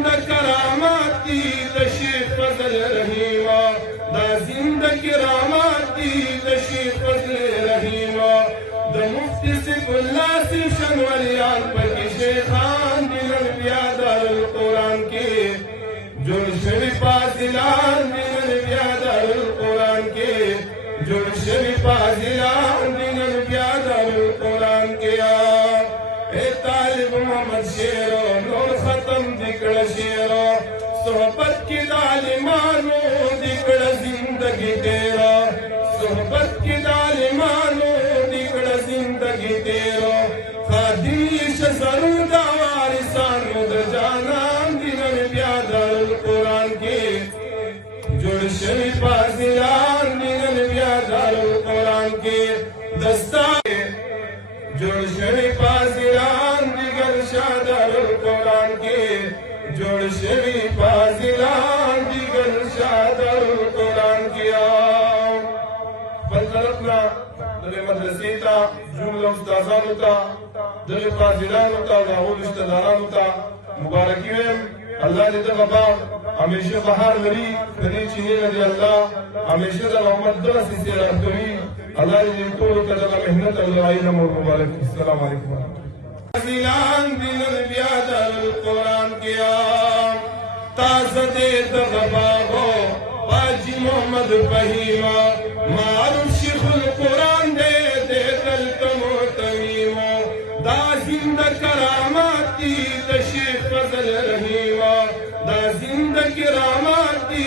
जिंदा करामाती दशे फजल रहीमा दा जिंदा करामाती दशे फजल रहीमा द मुफ्ती सिफुल्लाह से शनवलियान पर शेखान दिलन बियादर कुरान के जो शरीफ फाजिलान दिलन बियादर कुरान के जो शरीफ फाजिलान दिलन बियादर कुरान के ए तालिब मोहम्मद शेरो नूर खत्म दिकड़ शेरो सोहबत की दालिमानो दिकड़ जिंदगी तेरा सोहबत की दालिमानो दिकड़ जिंदगी तेरा खादीश सरूदा वारिसान मुद जाना दिनन ब्यादर कुरान के जुड़ शरीफ फाजिलान दिनन ब्यादर कुरान के दस्ता जोड़ शरीफ फाजिलान दिगर शादर कुरान के जोड़ शरीफ फाजिलान दिगर शादर कुरान किया फलतरफना दले मदरसे ता जुमला उस्तादान ता दले फाजिलान ता गाउल रिश्तेदारान ता मुबारकी वेम अल्लाह ने दगा हमेशा बहार लरी कदी चीनी रजी अल्लाह हमेशा दा मोहम्मद दरस से रखवी अल्लाह ने तो कदम मेहनत अल्लाह आईना मुबारक अस्सलाम वालेकुम फाजिलान दिल बियादर कुरान किया ताज़दे दगबागो बाजी मोहम्मद फहीमा मारूफ शेखुल कुरान दे दे कल कमो तमीमो दा जिंदा करामाती दशे फजल रहीमा दा जिंदा करामाती